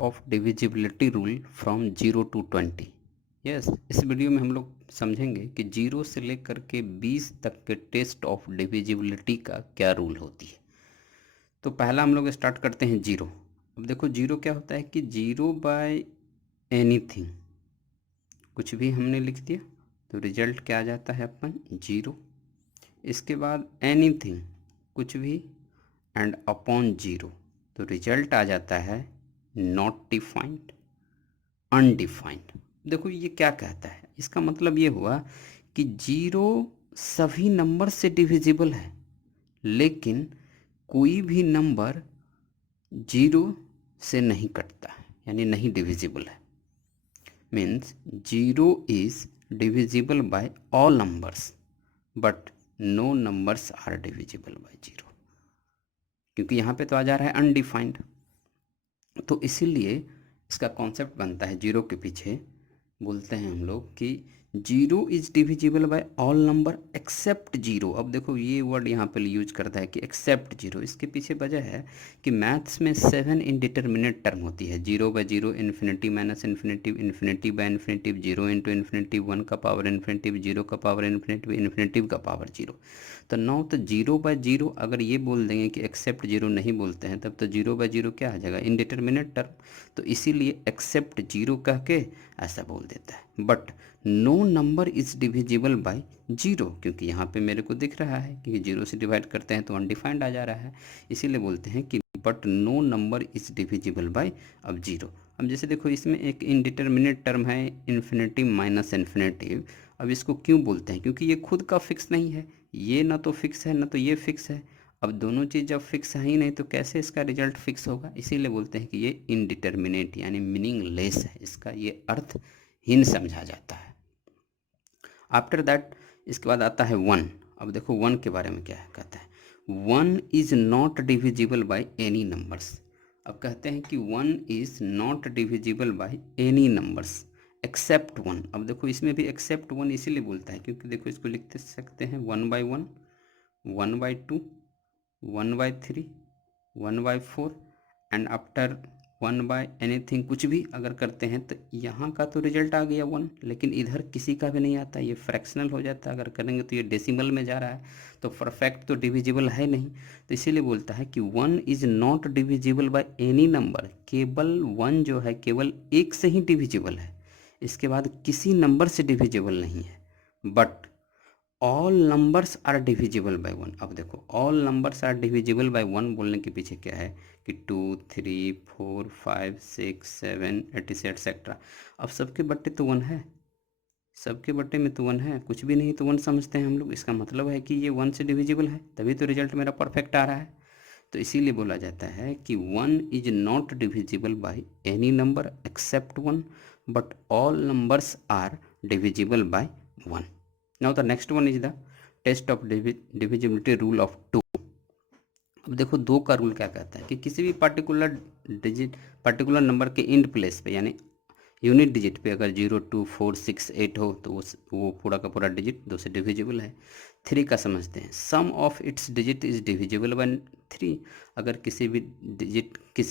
Of divisibility rule from 0 to 20। Yes, इस video में हम लोग समझेंगे कि 0 से लेकर के 20 तक के टेस्ट ऑफ डिविजिबिलिटी का क्या रूल होती है। तो पहला हम लोग स्टार्ट करते हैं 0। अब देखो 0 क्या होता है कि 0 बाय एनीथिंग, कुछ भी हमने लिख दिया तो रिजल्ट क्या आ जाता है अपन 0। इसके बाद एनीथिंग, कुछ भी, एंड अपॉन 0 तो रिजल्ट आ जाता है नॉट डिफाइंड, अनडिफाइंड। देखो ये क्या कहता है, इसका मतलब ये हुआ कि 0 सभी नंबर से डिविजिबल है, लेकिन कोई भी नंबर 0 से नहीं कटता है, यानी नहीं डिविजिबल है। Means 0 is divisible by all numbers but no numbers are divisible by 0, क्योंकि यहाँ पे तो आ जा रहा है अनडिफाइंड। तो इसीलिए इसका कॉन्सेप्ट बनता है 0 के पीछे, बोलते हैं हम लोग कि 0 is divisible by all number except 0। अब देखो ये वर्ड यहाँ पे यूज करता है कि एक्सेप्ट 0। इसके पीछे वजह है कि मैथ्स में 7 इंडिटरमिनेट टर्म होती है, 0 by 0, infinity minus infinity, infinity by infinity, 0 into infinity, 1 का पावर इन्फिनिटी, 0 का पावर इन्फिनिटी, इन्फिनिटी का पावर 0। तो नौ तो 0 बाय 0 अगर ये बोल देंगे कि एक्सेप्ट 0 नहीं बोलते हैं, तब तो 0 बाय 0 क्या आ जाएगा, इंडिटरमिनेट टर्म। तो इसीलिए एक्सेप्ट 0 कह के ऐसा बोल देता है। But no number is divisible by 0, क्योंकि यहाँ पे मेरे को दिख रहा है कि 0 से डिवाइड करते हैं तो अनडिफाइंड आ जा रहा है, इसीलिए बोलते हैं कि but no number is divisible by अब 0। अब जैसे देखो इसमें एक इनडिटरमिनेट टर्म है इन्फिनिटी माइनस इन्फिनिटी। अब इसको क्यों बोलते हैं, क्योंकि ये खुद का फिक्स नहीं है, ये ना तो फिक्स है ना तो ये फिक्स है। अब दोनों चीज़ जब फिक्स है ही नहीं तो कैसे इसका रिजल्ट फिक्स होगा, इसीलिए बोलते हैं कि ये इनडिटरमिनेट यानी मीनिंगलेस है, इसका ये अर्थहीन समझा जाता है। आफ्टर दैट इसके बाद आता है 1। अब देखो 1 के बारे में क्या है, कहता है 1 is not divisible by any numbers. अब कहते हैं कि 1 is not divisible by any numbers accept 1। अब देखो इसमें भी एक्सेप्ट 1 इसीलिए बोलता है क्योंकि देखो इसको लिख सकते हैं 1 by 1, 1 by 2, 1 by 3, 1 by 4 and after 1 by anything, कुछ भी अगर करते हैं तो यहाँ का तो रिजल्ट आ गया 1, लेकिन इधर किसी का भी नहीं आता, ये फ्रैक्शनल हो जाता है। अगर करेंगे तो ये डेसिमल में जा रहा है, तो परफेक्ट तो डिविजिबल है नहीं। तो इसीलिए बोलता है कि 1 is not divisible by any number, केवल 1 जो है केवल एक से ही डिविजिबल है, इसके बाद किसी नंबर से डिविजिबल नहीं है। But all numbers are divisible by 1। अब देखो all numbers are divisible by 1 बोलने के पीछे क्या है कि 2, 3, 4, 5, 6, 7, एटसेट्रा। अब सबके बट्टे तो 1 है, सबके बट्टे में तो 1 है, कुछ भी नहीं तो 1 समझते हैं हम लोग। इसका मतलब है कि ये 1 से डिविजिबल है, तभी तो रिजल्ट मेरा परफेक्ट आ रहा है। तो इसीलिए बोला जाता है कि 1 is not divisible by any number except 1 but all numbers are divisible by 1। Now the next one is the test of divisibility rule of 2। अब देखो 2 का रूल क्या कहता है कि किसी भी पर्टिकुलर नंबर के इंड प्लेस पे यानी यूनिट डिजिट पे अगर 0, 2, 4, 6, 8 हो तो वो पूरा का पूरा डिजिट 2 से डिविजिबल है। 3 का समझते हैं, sum of its digit is divisible by 3। अगर किसी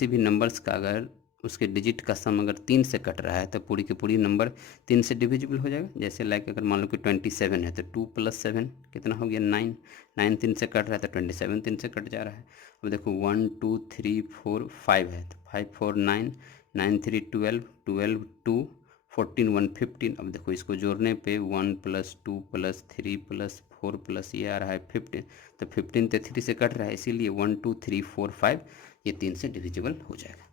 भी नंबर्स का अगर उसके डिजिट का सम अगर 3 से कट रहा है तो पूरी की पूरी नंबर 3 से डिविजिबल हो जाएगा। जैसे लाइक अगर मान लो कि 27 है तो 2 + 7 कितना हो गया 9, 9 3 से कट रहा है तो 27 3 से कट जा रहा है। अब देखो 1, 2, 3, 4, 5 है तो 5, 4, 9, 9, 3, 12, 12, 2, 14, 1, 15। अब देखो इसको जोड़ने पे 1 + 2 + 3 + 4 प्लस ये आ रहा है 15, तो 15 तो 3 से कट रहा है, इसीलिए 1, 2, 3, 4, 5 ये 3 से डिविजिबल हो जाएगा।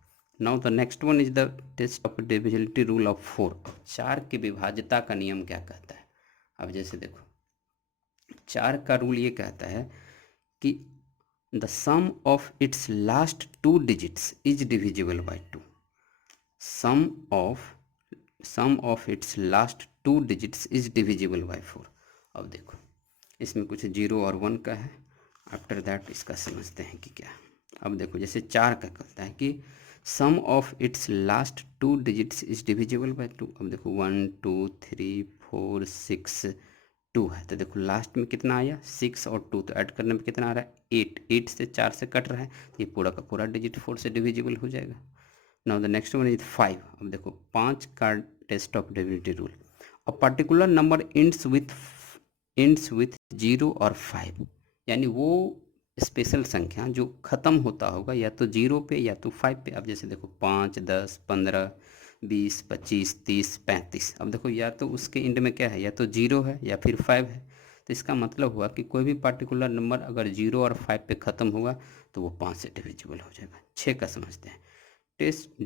Now the next one is the test of divisibility rule of 4। 4 की विभाज्यता का नियम क्या कहता है। अब जैसे देखो 4 का रूल ये कहता है कि the sum of its last 2 digits is divisible by 2। Sum of its last 2 digits is divisible by 4। अब देखो इसमें कुछ 0 और 1 का है, आफ्टर दैट इसका समझते हैं कि क्या। अब देखो जैसे 4 का कहता है कि sum of its last 2 digits is divisible by 2। अब देखो 1, 2, 3, 4, 6, 2 है तो देखो लास्ट में कितना आया 6 और 2, तो ऐड करने में कितना आ रहा है 8, 8 से 4 से कट रहा है, ये पूरा का पूरा डिजिट 4 से डिविजिबल हो जाएगा। Now the next one is 5। अब देखो 5 का test of divisibility rule. A particular number ends with 0 or 5, यानी वो स्पेशल संख्या जो ख़त्म होता होगा या तो 0 पे या तो 5 पे। अब जैसे देखो 5, 10, 15, 20, 25, 30, 35। अब देखो या तो उसके एंड में क्या है, या तो 0 है या फिर 5 है। तो इसका मतलब हुआ कि कोई भी पार्टिकुलर नंबर अगर 0 और 5 पे ख़त्म होगा तो वो 5 से डिविजिबल हो जाएगा। 6 का समझते हैं। Test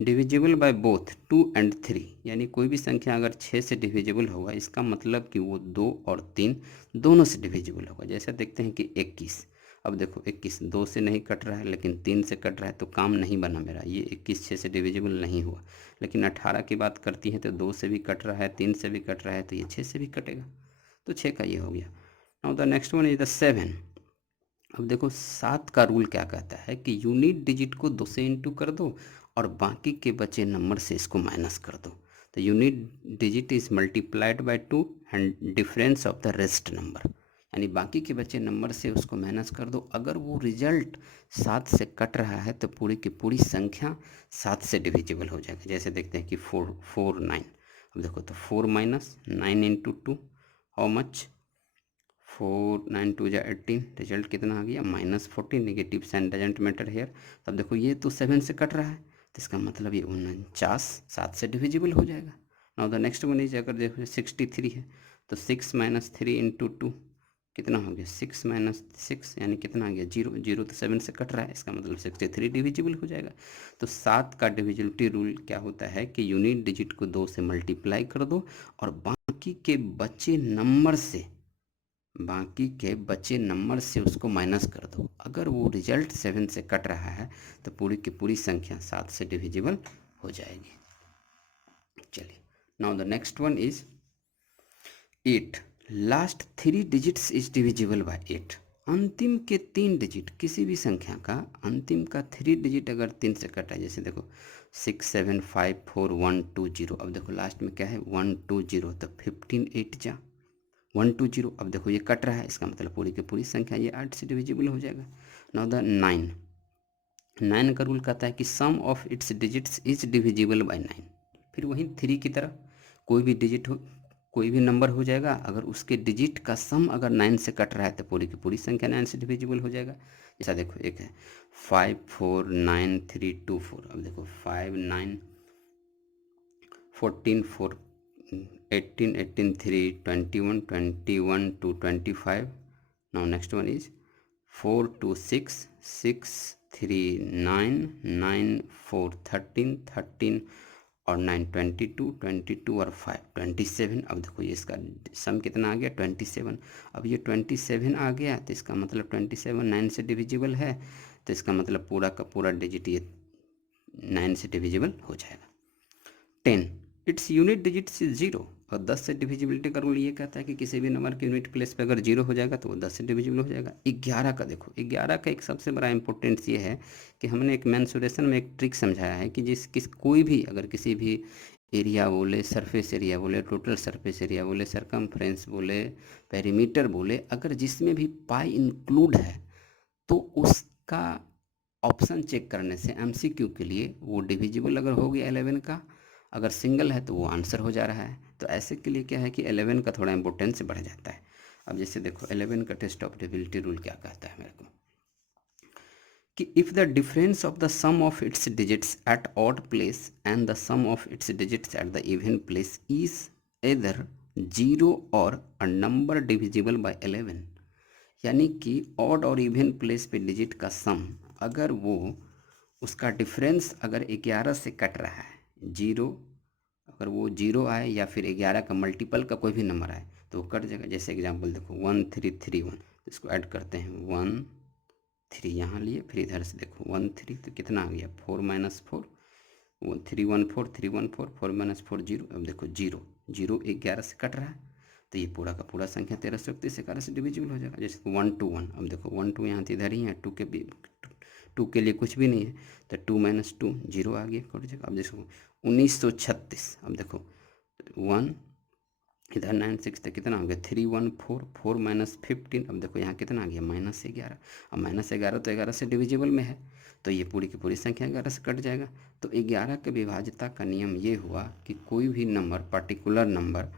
divisible by both 2 and 3, यानी कोई भी संख्या अगर 6 से डिविजिबल होगा इसका मतलब कि वो 2 और 3 दोनों से डिविजिबल होगा। जैसे देखते हैं कि 21। अब देखो 21 2 से नहीं कट रहा है लेकिन 3 से कट रहा है, तो काम नहीं बना मेरा। ये 21 6 से डिविजिबल नहीं हुआ। लेकिन 18 की बात करती है तो 2 से भी कट रहा है, 3 से भी कट रहा है, तो ये 6 से भी कटेगा। तो 6 का ये हो गया। Now the next one is the 7। अब देखो 7 का रूल क्या कहता है कि यूनिट डिजिट को 2 से इंटू कर दो और बाकी के बचे नंबर से इसको माइनस कर दो। तो unit digit is multiplied by 2 and difference of the rest number, यानी बाकी के बचे नंबर से उसको माइनस कर दो। अगर वो रिजल्ट 7 से कट रहा है तो पूरी की पूरी संख्या 7 से डिविजिबल हो जाएगी। जैसे देखते हैं कि 4 9। अब देखो तो 4 माइनस 9 इंटू 2 हाउ मच, 4 9 2 जा 18। रिजल्ट कितना आ गया, -14। Negative sign doesn't matter here. तब देखो ये तो 7 से कट रहा है, तो इसका मतलब ये 49 7 से डिविजिबल हो जाएगा। Now the next one is, अगर देखो 63 है तो 6 - 3 इंटू 2 कितना हो गया, 6 - 6 यानी कितना आ गया, 0। 0 तो 7 से कट रहा है, इसका मतलब 63 डिविजिबल हो जाएगा। तो 7 का डिविजिबिलिटी रूल क्या होता है कि यूनिट डिजिट को 2 से मल्टीप्लाई कर दो और बाकी के बचे नंबर से उसको माइनस कर दो। अगर वो रिजल्ट 7 से कट रहा है तो पूरी की पूरी संख्या 7 से डिविजिबल हो जाएगी। चलिए, now the next one is 8। Last 3 digits is divisible bye 8। अंतिम के 3 डिजिट, किसी भी संख्या का अंतिम का 3 डिजिट अगर 3 से कटा है, जैसे देखो 6 7 5 4 1 2 0। अब देखो लास्ट में क्या है, 1 2 0, तो 15 8 जा 1 2 0। अब देखो ये कट रहा है, इसका मतलब पूरी की पूरी संख्या ये 8 से डिविजिबल हो जाएगा। नाउ द 9 का रूल कहता है कि sum of its digits is divisible by 9। फिर वहीं 3 की तरह कोई भी डिजिट हो, कोई भी नंबर हो जाएगा, अगर उसके डिजिट का सम अगर 9 से कट रहा है तो पूरी की पूरी संख्या 9 से डिविजिबल हो जाएगा। जैसा देखो एक है 5 4 9 3 2 4। अब देखो 5 9 14 4 18 18 3 21 21 2 25। now next one is 4 2 6 6 3 9 9 4 13 13 और 9 22 22 और 5 27। अब देखो ये इसका सम कितना आ गया, 27। अब ये 27 आ गया तो इसका मतलब 27 9 से डिविजिबल है, तो इसका मतलब पूरा का पूरा डिजिट ये 9 से डिविजिबल हो जाएगा। 10 इट्स यूनिट डिजिट्स इज 0। और 10 से डिविजिबिलिटी का रूल ये कहता है कि किसी भी नंबर के यूनिट प्लेस पे अगर 0 हो जाएगा तो वो 10 से डिविजिबल हो जाएगा। 11 का देखो, 11 का एक सबसे बड़ा इंपॉर्टेंस ये है कि हमने एक मेंसुरेशन में एक ट्रिक समझाया है कि कोई भी अगर किसी भी एरिया बोले, सरफेस एरिया बोले, टोटल सरफेस एरिया बोले, सरकमफ्रेंस बोले, पेरीमीटर बोले, अगर जिसमें भी पाई इंक्लूड है तो उसका ऑप्शन चेक करने से एमसीक्यू के लिए वो डिविजिबल अगर हो गया 11 का, अगर सिंगल है तो वो आंसर हो जा रहा है। तो ऐसे के लिए क्या है कि 11 का थोड़ा इंपॉर्टेंस बढ़ जाता है। अब जैसे देखो 11 का टेस्ट ऑफ डिविजिबिलिटी रूल क्या कहता है मेरे को कि if the difference of the sum of its digits at odd place and the sum of its digits at the even place is either 0 or a number divisible by 11, यानी कि odd और even place पे digit का सम अगर वो उसका difference अगर 11 से कट रहा है, 0, अगर वो 0 आए या फिर 11 का मल्टीपल का कोई भी नंबर आए तो वो कट जाएगा। जैसे एग्जांपल देखो 1 3 3 1, तो इसको ऐड करते हैं 1 3 यहाँ लिए, फिर इधर से देखो 1 3, तो कितना आ गया 4 - 4 वो 3 1 4 3 1 4 4 - 4 0। अब देखो 0 0 11 से कट रहा है तो ये पूरा का पूरा संख्या 1331 11 से डिविजिबल हो जाएगा। जैसे 1 2 1, अब देखो 1 2 यहाँ तो इधर ही है, 2 के लिए कुछ भी नहीं है, तो 2 - 2 0 आ गया कट जाएगा। अब देखो 1936, अब देखो 1 इधर 9 6 तो कितना हो गया 3 1 4 4 - 15। अब देखो यहाँ कितना आ गया -11। अब -11 तो 11 से डिविजिबल में है, तो ये पूरी की पूरी संख्या 11 से कट जाएगा। तो 11 के विभाज्यता का नियम ये हुआ कि कोई भी नंबर, पर्टिकुलर नंबर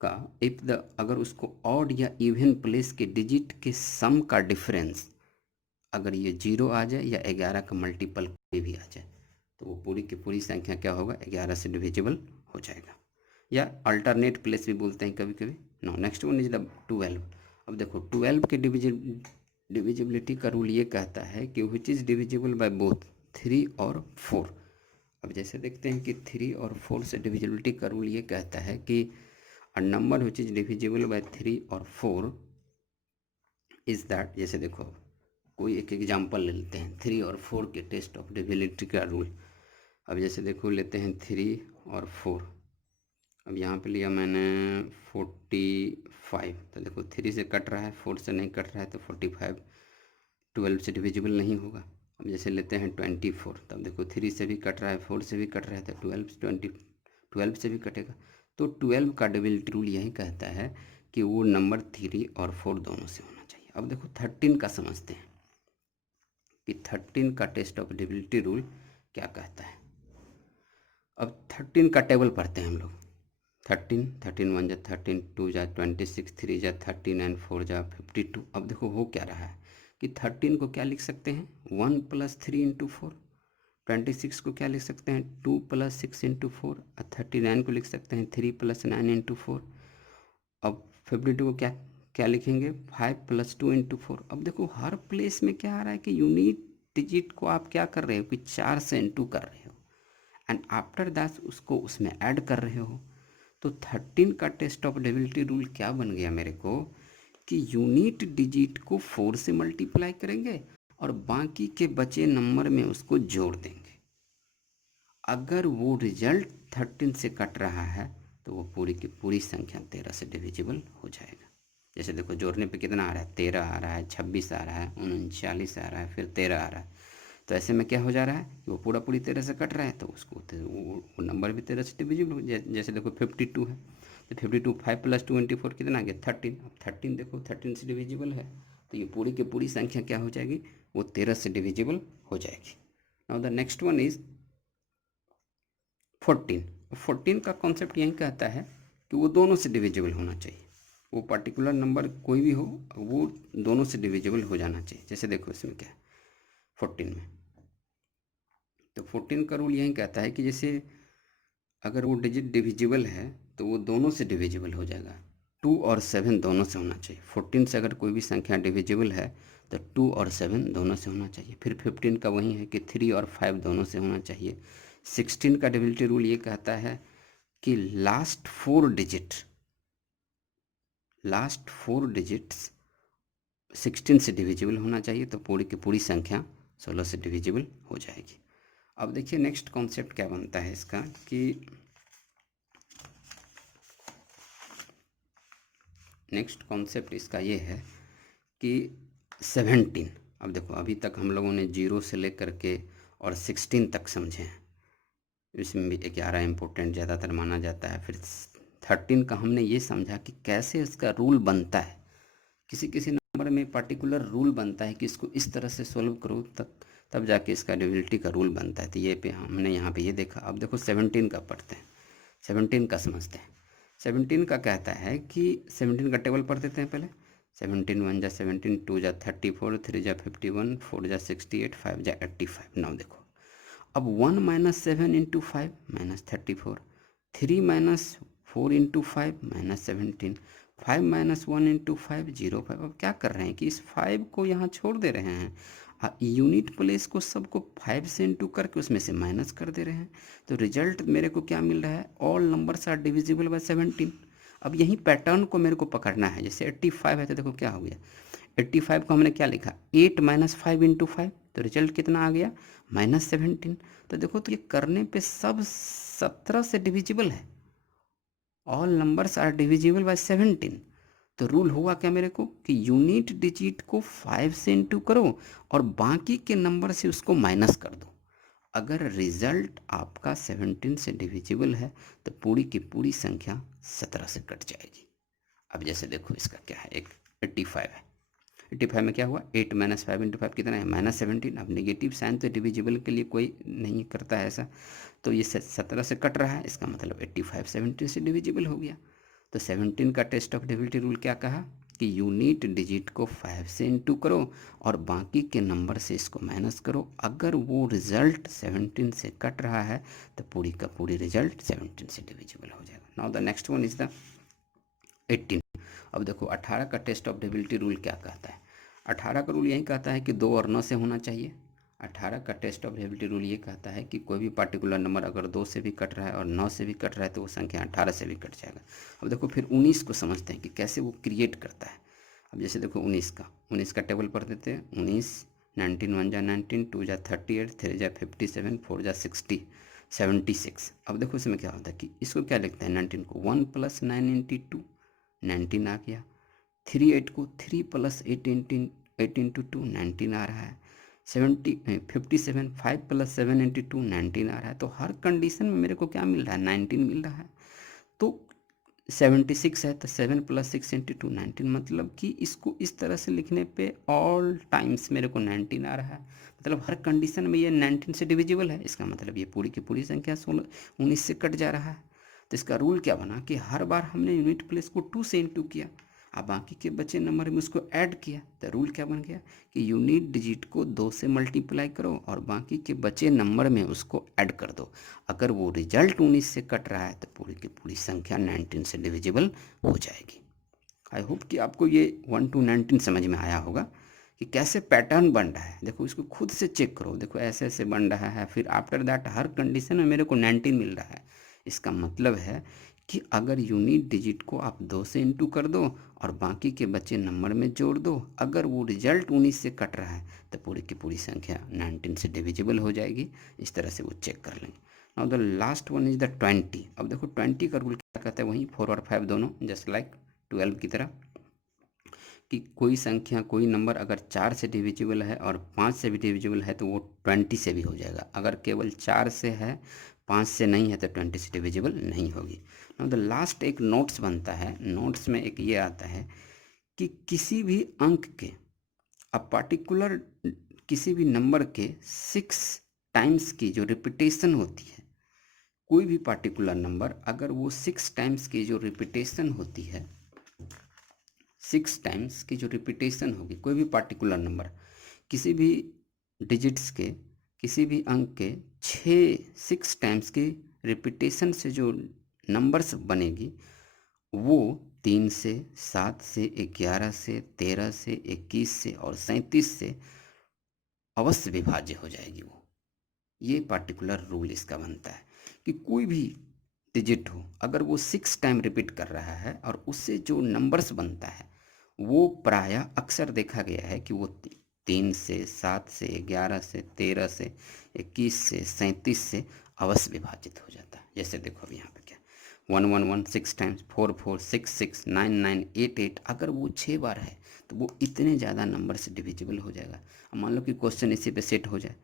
का इफ द अगर उसको ऑड या इवन प्लेस के डिजिट के सम का डिफरेंस अगर ये 0 आ जाए या 11 का मल्टीपल कोई भी आ जाए तो वो पूरी की पूरी संख्या क्या होगा, 11 से डिविजिबल हो जाएगा, या अल्टरनेट प्लेस भी बोलते हैं कभी कभी। No, next one is the 12। अब देखो 12 के डिविजिबिलिटी का रूल ये कहता है कि which is divisible by both 3 और 4। अब जैसे देखते हैं कि 3 और 4 से डिविजिबिलिटी का रूल ये कहता है कि a number which is divisible by 3 और 4 इज़ दैट, जैसे देखो कोई एक एग्जांपल ले लेते हैं 3 और 4 के टेस्ट ऑफ डिविजिबिलिटी का रूल। अब जैसे देखो लेते हैं 3 और 4। अब यहाँ पे लिया मैंने 45, तो देखो 3 से कट रहा है, 4 से नहीं कट रहा है, तो 45 12 से डिविजिबल नहीं होगा। अब जैसे लेते हैं 24, तब देखो 3 से भी कट रहा है, 4 से भी कट रहा है, तो 12 से भी कटेगा। तो 12 का डिविजिबिलिटी रूल यही कहता है कि वो नंबर 3 और 4 दोनों से होना चाहिए। अब देखो 13 का समझते हैं कि 13 का टेस्ट ऑफ डिविजिबिलिटी रूल क्या कहता है। अब 13 का टेबल पढ़ते हैं हम लोग। 13 1 जा 13, 2 जा 26, 3 जा 13 एंड 4 जा 52। अब देखो हो क्या रहा है कि 13 को क्या लिख सकते हैं, 1 + 3 × 4। 26 को क्या लिख सकते हैं, 2 + 6 × 4। और 39 को लिख सकते हैं 3 + 9 × 4। अब 52 को क्या क्या लिखेंगे, 5 + 2 × 4। अब देखो हर प्लेस में क्या आ रहा है कि यूनिट डिजिट को आप क्या कर रहे हो कि 4 से इंटू कर रहे हो एंड आफ्टर दैट उसको उसमें ऐड कर रहे हो। तो 13 का टेस्ट ऑफ डिविजिबिलिटी रूल क्या बन गया मेरे को कि यूनिट डिजिट को 4 से मल्टीप्लाई करेंगे और बाकी के बचे नंबर में उसको जोड़ देंगे। अगर वो रिजल्ट 13 से कट रहा है तो वो पूरी की पूरी संख्या 13 से डिविजिबल हो जाएगा। जैसे देखो जोड़ने पे कितना आ रहा है, 13 आ रहा है, 26 आ रहा है, 39 आ रहा है, फिर 13 आ रहा है। तो ऐसे में क्या हो जा रहा है कि वो पूरा पूरी 13 से कट रहा है, तो उसको वो नंबर भी 13 से डिविजिबल हो। जैसे देखो 52 है, तो 52 5 + 2 × 4 कितना आ गया, 13। अब 13 देखो 13 से डिविजिबल है, तो ये पूरी की पूरी संख्या क्या हो जाएगी, वो 13 से डिविजिबल हो जाएगी। Now the next one is 14। 14 का कॉन्सेप्ट यही कहता है कि वो दोनों से डिविजिबल होना चाहिए। वो पर्टिकुलर नंबर कोई भी हो, वो दोनों से डिविजिबल हो जाना चाहिए। जैसे देखो इसमें क्या है 14 में, तो 14 का रूल यही कहता है कि जैसे अगर वो डिजिट डिविजिबल है तो वो दोनों से डिविजिबल हो जाएगा। 2 और 7 दोनों से होना चाहिए। 14 से अगर कोई भी संख्या डिविजिबल है तो 2 और 7 दोनों से होना चाहिए। फिर 15 का वही है कि 3 और 5 दोनों से होना चाहिए। 16 का डिविजिबिलिटी रूल ये कहता है कि लास्ट 4 डिजिट्स 16 से डिविजिबल होना चाहिए, तो पूरी की पूरी संख्या 16 से डिविजिबल हो जाएगी। अब देखिए नेक्स्ट कॉन्सेप्ट क्या बनता है इसका कि नेक्स्ट कॉन्सेप्ट इसका ये है कि 17। अब देखो अभी तक हम लोगों ने 0 से लेकर के और 16 तक समझे हैं। इसमें भी 11 इम्पोर्टेंट ज़्यादातर माना जाता है। फिर 13 का हमने ये समझा कि कैसे इसका रूल बनता है। किसी किसी नंबर में पर्टिकुलर रूल बनता है कि इसको इस तरह से सॉल्व करो तब जाके इसका डिविजिबिलिटी का रूल बनता है। तो ये पे हमने यहाँ पे ये देखा। अब देखो 17 का पढ़ते हैं, 17 का समझते हैं। 17 का कहता है कि 17 का टेबल पढ़ देते हैं पहले। 17 1 जा 17, 2 जा 34, 3 जा 51, 4 जा 68, 5 जा 85। नाउ देखो अब 1 - 7 × 5 -34, 3 - 4 × 5 -17, 5 - 1 × 5 0 5। अब क्या कर रहे हैं कि इस 5 को यहाँ छोड़ दे रहे हैं, यूनिट प्लेस को सबको 5 से इंटू करके उसमें से माइनस कर दे रहे हैं। तो रिजल्ट मेरे को क्या मिल रहा है, all numbers are divisible by 17। अब यही पैटर्न को मेरे को पकड़ना है। जैसे 85 है तो देखो क्या हो गया, 85 को हमने क्या लिखा, 8 - 5 × 5, तो रिजल्ट कितना आ गया, -17। तो देखो तो ये करने पे सब 17 से डिविजिबल है। All numbers are divisible by 17। तो रूल हुआ क्या मेरे को कि यूनिट डिजिट को 5 से इंटू करो और बाकी के नंबर से उसको माइनस कर दो। अगर रिजल्ट आपका 17 से डिविजिबल है तो पूरी की पूरी संख्या 17 से कट जाएगी। अब जैसे देखो इसका क्या है, एक 85 है, 85 में क्या हुआ, 8 माइनस 5 इंटू 5 कितना है, -17। अब नेगेटिव साइन तो डिविजिबल के लिए कोई नहीं करता है ऐसा, तो ये 17 से कट रहा है, इसका मतलब 85 17 से डिविजिबल हो गया। तो 17 का टेस्ट ऑफ डिविजिबिलिटी रूल क्या कहा कि यूनिट डिजिट को 5 से इंटू करो और बाकी के नंबर से इसको माइनस करो। अगर वो रिजल्ट 17 से कट रहा है तो पूरी का पूरी रिजल्ट 17 से डिविजिबल हो जाएगा। Now the next one is the 18। अब देखो 18 का टेस्ट ऑफ डिविजिबिलिटी रूल क्या कहता है। 18 का रूल यही कहता है कि 2 और 9 से होना चाहिए। 18 का टेस्ट ऑफ डिविजिबिलिटी रूल ये कहता है कि कोई भी पार्टिकुलर नंबर अगर 2 से भी कट रहा है और 9 से भी कट रहा है तो वो संख्या 18 से भी कट जाएगा। अब देखो फिर 19 को समझते हैं कि कैसे वो क्रिएट करता है। अब जैसे देखो 19 का टेबल पढ़ देते हैं। 19 19 1 जा 19, 2 जा 38, 3 जा 57, 4 जा 60, 76। अब देखो इसमें क्या होता है कि इसको क्या लिखते हैं 19 को 1 + 9 × 2, 19 आ गया। 38 को 3 + 8 × 2, 19 आ रहा है। 57 5 + 7 × 2, 19 आ रहा है। तो हर कंडीशन में मेरे को क्या मिल रहा है, 19 मिल रहा है। तो 76 है तो 7 + 6 × 2, 19। मतलब कि इसको इस तरह से लिखने पे ऑल टाइम्स मेरे को 19 आ रहा है। मतलब हर कंडीशन में ये 19 से डिविजिबल है। इसका मतलब ये पूरी की पूरी संख्या 19 से कट जा रहा है। तो इसका रूल क्या बना कि हर बार हमने यूनिट प्लेस को 2 से इंटू किया, अब बाकी के बचे नंबर में उसको ऐड किया। तो रूल क्या बन गया कि यूनिट डिजिट को 2 से मल्टीप्लाई करो और बाकी के बचे नंबर में उसको ऐड कर दो। अगर वो रिजल्ट 19 से कट रहा है तो पूरी की पूरी संख्या 19 से डिविजिबल हो जाएगी। आई होप कि आपको ये 1 to 19 समझ में आया होगा कि कैसे पैटर्न बन रहा है। देखो इसको खुद से चेक करो, देखो ऐसे ऐसे बन रहा है, फिर आफ्टर दैट हर कंडीशन में मेरे को 19 मिल रहा है। इसका मतलब है कि अगर यूनिट डिजिट को आप 2 से इंटू कर दो और बाकी के बचे नंबर में जोड़ दो, अगर वो रिजल्ट 19 से कट रहा है तो पूरी की पूरी संख्या 19 से डिविजिबल हो जाएगी। इस तरह से वो चेक कर लेंगे। Now the last one is the 20। अब देखो 20 का रूल क्या कहता है, वहीं 4 और 5 दोनों जस्ट लाइक 12 की तरह, कि कोई संख्या कोई नंबर अगर 4 से डिविजिबल है और 5 से भी डिविजिबल है तो वो 20 से भी हो जाएगा। अगर केवल 4 से है 5 से नहीं है तो 20 से डिविजिबल नहीं होगी। नाउ द लास्ट एक नोट्स बनता है। नोट्स में एक ये आता है कि किसी भी अंक के पर्टिकुलर किसी भी नंबर के 6 टाइम्स की जो रिपीटेशन होती है, कोई भी पार्टिकुलर नंबर अगर वो 6 टाइम्स की जो रिपीटेशन होती है, 6 टाइम्स की जो रिपीटेशन होगी, कोई भी पार्टिकुलर नंबर किसी भी डिजिट्स के किसी भी अंक के 6 टाइम्स की रिपीटेशन से जो नंबर्स बनेगी वो 3 से 7 से 11 से 13 से 21 से और 37 से अवश्य विभाज्य हो जाएगी वो। ये पार्टिकुलर रूल इसका बनता है कि कोई भी डिजिट हो अगर वो 6 टाइम रिपीट कर रहा है और उससे जो नंबर्स बनता है वो प्रायः अक्सर देखा गया है कि वो 3 से 7 से 11 से 13 से 21 से 37 से अवश्य विभाजित हो जाता है। जैसे देखो अब यहाँ पे क्या 1 1 1 6 टाइम्स, 4 4 6 6 9 9 8 8, अगर वो 6 बार है तो वो इतने ज़्यादा नंबर से डिविजिबल हो जाएगा। अब मान लो कि क्वेश्चन इसी पे सेट हो जाए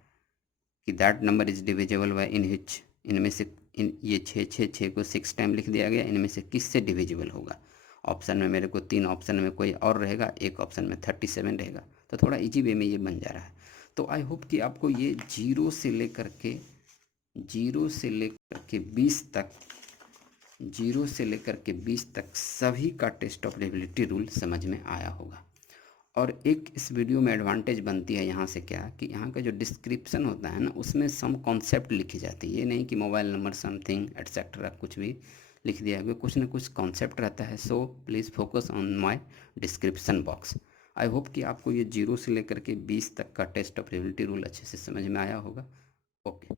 कि that number is divisible by in which, इनमें से ये 6 को 6 टाइम लिख दिया गया, इनमें से किस से डिविजिबल होगा। ऑप्शन में मेरे को 3 ऑप्शन में कोई और रहेगा, एक ऑप्शन में 37 रहेगा। तो थोड़ा इजी वे में ये बन जा रहा है। तो आई होप कि आपको ये जीरो से लेकर के 20 तक सभी का टेस्ट ऑफ डिविजिबिलिटी रूल समझ में आया होगा। और एक इस वीडियो में एडवांटेज बनती है यहाँ से क्या कि यहाँ का जो डिस्क्रिप्शन होता है ना उसमें सम कॉन्सेप्ट लिखी जाती है। ये नहीं कि मोबाइल नंबर समथिंग एट्सेट्रा कुछ भी लिख दिया गया, कुछ ना कुछ कॉन्सेप्ट रहता है। So please focus on my description box. I hope कि आपको ये 0 से लेकर के 20 तक का टेस्ट ऑफ डिविजिबिलिटी रूल अच्छे से समझ में आया होगा। ओके।